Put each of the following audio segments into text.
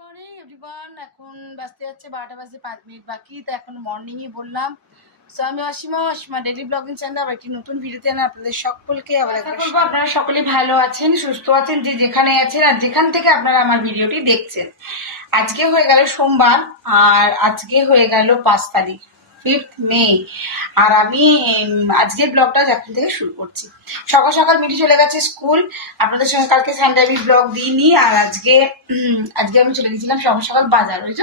Morning everyone এখন বাজতে যাচ্ছে বারোটা বাজে পাঁচ মিনিট বাকি তো এখন মর্নিংই বললাম। সো আমি Asima Asima daily blogging channel আবার একটি নতুন ভিডিওতে না আপনাদের সকলকে আবার আপনারা সকলে ভালো আছেন সুস্থ আছেন যে যেখানে আছেন আর যেখান থেকে আপনারা আমার ভিডিওটি দেখছেন। আজকে হয়ে গেল সোমবার আর আজকে হয়ে গেল পাঁচ তারিখ। ফিফথ মে আর আমি আজকের ব্লগটা এখন থেকে শুরু করছি। সকাল সকাল মিটি চলে গেছে স্কুল। আপনাদের সঙ্গে কালকে সানডে আমি ব্লগ দিইনি। আর আজকে আজকে আমি চলে গেছিলাম সকাল সকাল বাজার, বুঝছ?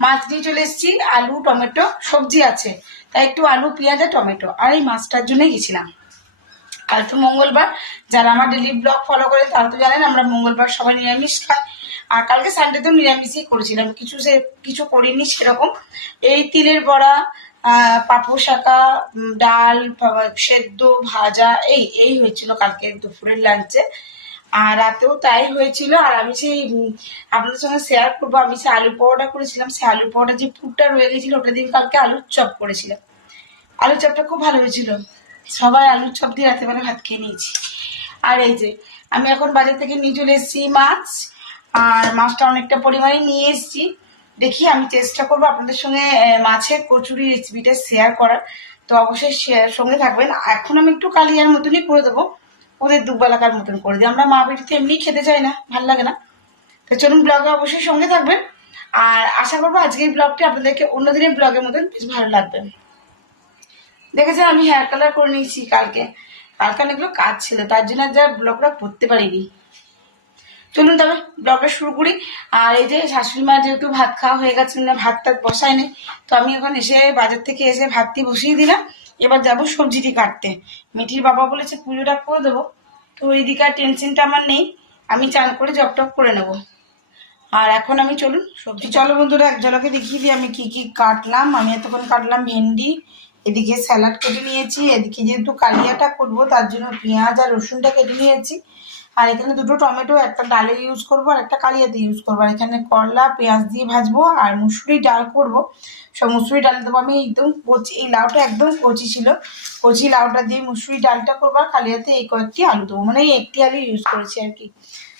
মাছ দিয়ে চলে এসেছি, আলু, টমেটো, সবজি আছে। তাই একটু আলু, পেঁয়াজ আর টমেটো। আর এই মাছটার জন্যই গেছিলাম। কাল তো মঙ্গলবার। যারা আমার ডেলি ব্লগ ফলো করে তারা তো জানেন আমরা মঙ্গলবার সবাই নিরামিষ খাই। আর কালকে সানডেতেও নিরামিষই করেছিলাম। কিছু সে, কিছু করিনি সেরকম। এই তিলের বড়া পাঁপড় শাকা ডাল সেদ্ধ, ভাজা, এই এই হয়েছিল কালকে দুপুরের লাঞ্চে আর রাতেও তাই হয়েছিল। আর আমি সেই আপনাদের সঙ্গে শেয়ার করব। আমি সেই আলু পরোটা করেছিলাম। সেই আলু পরোটা যে পুরটা রয়ে গেছিল, ওটা দিয়ে কালকে আলুর চপ করেছিলাম। আলুর চপটা খুব ভালো হয়েছিল। সবাই আলুর চপ দিয়ে রাতেবেলা ভাত খেয়ে নিয়েছি। আর এই যে, আমি এখন বাজার থেকে নিয়ে চলে এসেছি মাছ। আর মাছটা অনেকটা পরিমাণে নিয়ে এসেছি। দেখি, আমি চেষ্টা করব। আপনাদের সঙ্গে মাছের কচুরি রেসিপিটা শেয়ার করার। তো অবশ্যই শেয়ার সঙ্গে থাকবেন। এখন আমি একটু কালিয়ার মতনই করে দেবো। ওদের দুবেলাকার মতন করে দিই। আমরা মা বাড়িতে এমনি খেতে চাই না, ভালো লাগে না। তো চলুন ব্লগে অবশ্যই সঙ্গে থাকবেন। আর আশা করব আজকের ব্লগটি আপনাদেরকে অন্যদিনের ব্লগের মতন বেশ ভালো লাগবে। দেখেছেন, আমি হেয়ার কালার করে নিয়েছি কালকে। কালকে অনেকগুলো কাজ ছিল, তার জন্য যা ব্লগটা করতে পারিনি। চলুন তবে ব্লগটা শুরু করি। আর এই যে শাশুড়ি মা যেহেতু ভাত খাওয়া হয়ে গেছে, না, ভাত টাত বসায় নেই তো আমি এখন এসে বাজার থেকে এসে ভাতটি বসিয়ে দিলাম। এবার যাব সবজিটি কাটতে। মিঠির বাবা বলেছে, পুজোটা করে দেবো। তো ওইদিকে আর টেনশনটা আমার নেই, আমি চান করে জব টপ করে নেব। আর এখন আমি চলুন, সবজি চলো বন্ধুরা, এক ঝলকে দেখিয়ে দিই আমি কি কি কাটলাম। আমি এতক্ষণ কাটলাম ভেন্ডি, এদিকে স্যালাড কেটে নিয়েছি, এদিকে যেহেতু কালিয়াটা করব, তার জন্য পেঁয়াজ আর রসুনটা কেটে নিয়েছি। আর এখানে দুটো টমেটো একটা ডালে ইউজ করব আর একটা কালিয়াতে ইউজ করব। আর এখানে করলা পেঁয়াজ দিয়ে ভাজবো আর মুসুরি ডাল করব। সব মুসুরি ডাল দেবো আমি একদম কচি এই লাউটা একদম কচি ছিল। কচি লাউটা দিয়ে মুসুরি ডালটা করব আর কালিয়াতে এই কয়েকটি আলু দেবো। মানে এই একটি আলু ইউজ করেছি আর কি।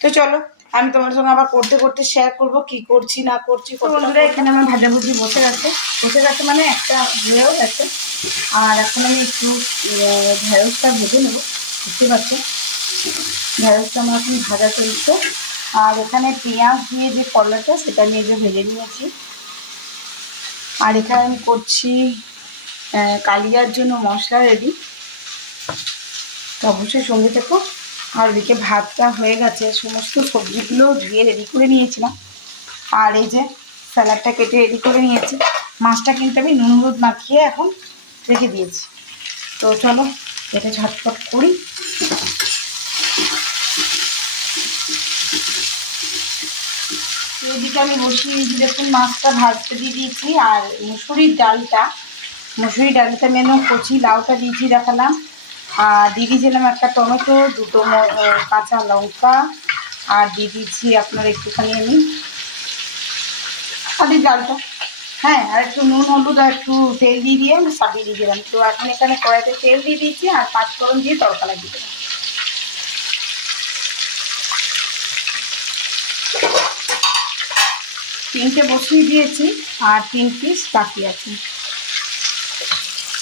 তো চলো আমি তোমার সঙ্গে আবার করতে করতে শেয়ার করব কি করছি না করছি বন্ধুরা এখানে আমার ভাজাভুজি বসে গেছে। বসে গেছে মানে একটা হয়েও গেছে। আর এখন আমি একটু ঢেঁড়সটা ভেজে নেব। বুঝতে পারছ? ঢেঁড়সটা আমার এখন ভাজা চলছে। আর এখানে পেঁয়াজ দিয়ে যে কলাটা সেটা নিয়ে যে ভেজে নিয়েছি। আর এখানে আমি করছি কালিয়ার জন্য মশলা রেডি তো অবশ্যই সঙ্গে থেকো। আর ওদিকে ভাতটা হয়ে গেছে, সমস্ত সবজিগুলো ধুয়ে রেডি করে নিয়েছিলাম। আর এই যে স্যালাডটা কেটে রেডি করে নিয়েছি। মাছটা কিন্তু আমি নুন হলুদ মাখিয়ে এখন রেখে দিয়েছি। তো চলো, এটা ঝটপট করি তো এদিকে আমি বসিয়ে দেখুন মাছটা ভাজতে দিয়ে দিয়েছি আর মুসুরির ডালটা। মুসুরি ডালটা আমি কচি লাউটা দিয়েছি দেখালাম। আর দিয়ে দিয়েছিলাম একটা টমেটো, দুটো কাঁচা লঙ্কা। আর দিয়ে দিয়েছি আপনার একটুখানি আমি খালি ডালটা। হ্যাঁ আর একটু নুন, হলুদ আর একটু তেল দিয়ে দিয়ে আমি চাপিয়ে দিয়ে দিলাম তো এখন এখানে কড়াইতে তেল দিয়ে দিয়েছি আর পাঁচ ফোড়ন দিয়ে তড়কা লাগিয়ে দিলাম। তিনটে বসিয়ে দিয়েছি আর তিন পিস বাকি আছে।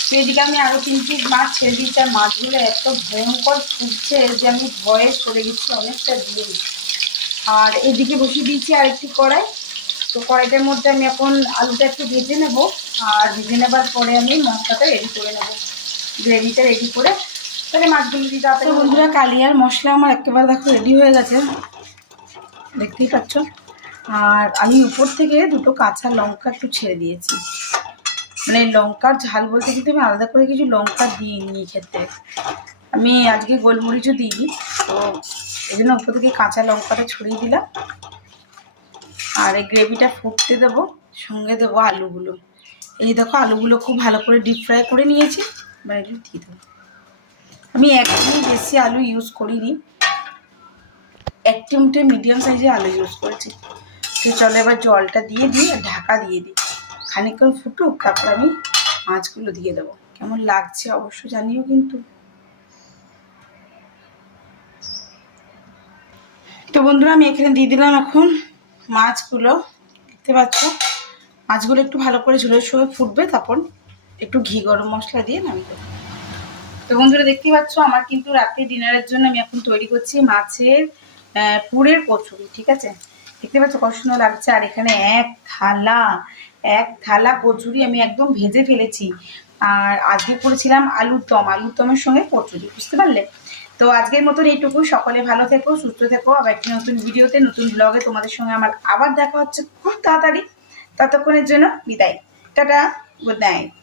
তো এদিকে আমি আরও তিন পিস মাছ ছেড়ে দিচ্ছি আর মাছগুলো এত ভয়ঙ্কর ফুটছে যে আমি ভয়ে সরে গেছি, অনেকটা দিয়ে আর এদিকে বসিয়ে দিয়েছি আর একটি কড়াই। তো কড়াইটার মধ্যে আমি এখন আলুটা একটু ভেজে নেব আর ভেজে নেবার পরে আমি মশলাটা রেডি করে নেব। গ্রেভিটা রেডি করে তাহলে মাছগুলো দিতে হবে। বন্ধুরা, কালিয়ার মশলা আমার একেবারে দেখো রেডি হয়ে গেছে। দেখতেই পাচ্ছ? আর আমি উপর থেকে দুটো কাঁচা লঙ্কা একটু ছেড়ে দিয়েছি। মানে লঙ্কার ঝাল বলতে কিন্তু আমি আলাদা করে কিছু লঙ্কা দিইনি খেতে আমি আজকে গোলমরিচও দিইনি, তো এই জন্য উপর থেকে কাঁচা লঙ্কাটা ছড়িয়ে দিলাম। আর এই গ্রেভিটা ফুটতে দেবো, সঙ্গে দেবো আলুগুলো। এই দেখো, আলুগুলো খুব ভালো করে ডিপ ফ্রাই করে নিয়েছি, এবার দিয়ে দেবো। আমি একদমই বেশি আলু ইউজ করিনি। এক চিমটে মিডিয়াম সাইজে আলু ইউজ করেছি। তো চলো, এবার জলটা দিয়ে দিই ঢাকা দিয়ে দিই। খানিকক্ষণ ফুটুক, তারপর আমি মাছগুলো দিয়ে দেবো। কেমন লাগছে অবশ্য জানিও কিন্তু। তো বন্ধুরা, আমি এখানে দিয়ে দিলাম এখন মাছগুলো। দেখতে পাচ্ছ? মাছগুলো একটু ভালো করে ঝোলের সময় ফুটবে, তারপর একটু ঘি গরম মশলা দিয়ে নামিয়ে দেবো। তো বন্ধুরা দেখতে পাচ্ছ, আমার কিন্তু রাত্রে ডিনারের জন্য আমি এখন তৈরি করছি মাছের পুরের কচুরি, ঠিক আছে? দেখতে পাচ্ছ কত সুন্দর লাগছে। আর এখানে এক থালা এক থালা কচুরি আমি একদম ভেজে ফেলেছি। আর আজকে করেছিলাম আলুর দম, আলুর দমের সঙ্গে কচুরি, বুঝতে পারলে? তো আজকের মতন এইটুকু। সকলে ভালো থেকো, সুস্থ থেকো। আবার একটি নতুন ভিডিওতে, নতুন ব্লগে তোমাদের সঙ্গে আমার আবার দেখা হচ্ছে খুব তাড়াতাড়ি। ততক্ষণের জন্য বিদায়। টাটা, গুড নাইট।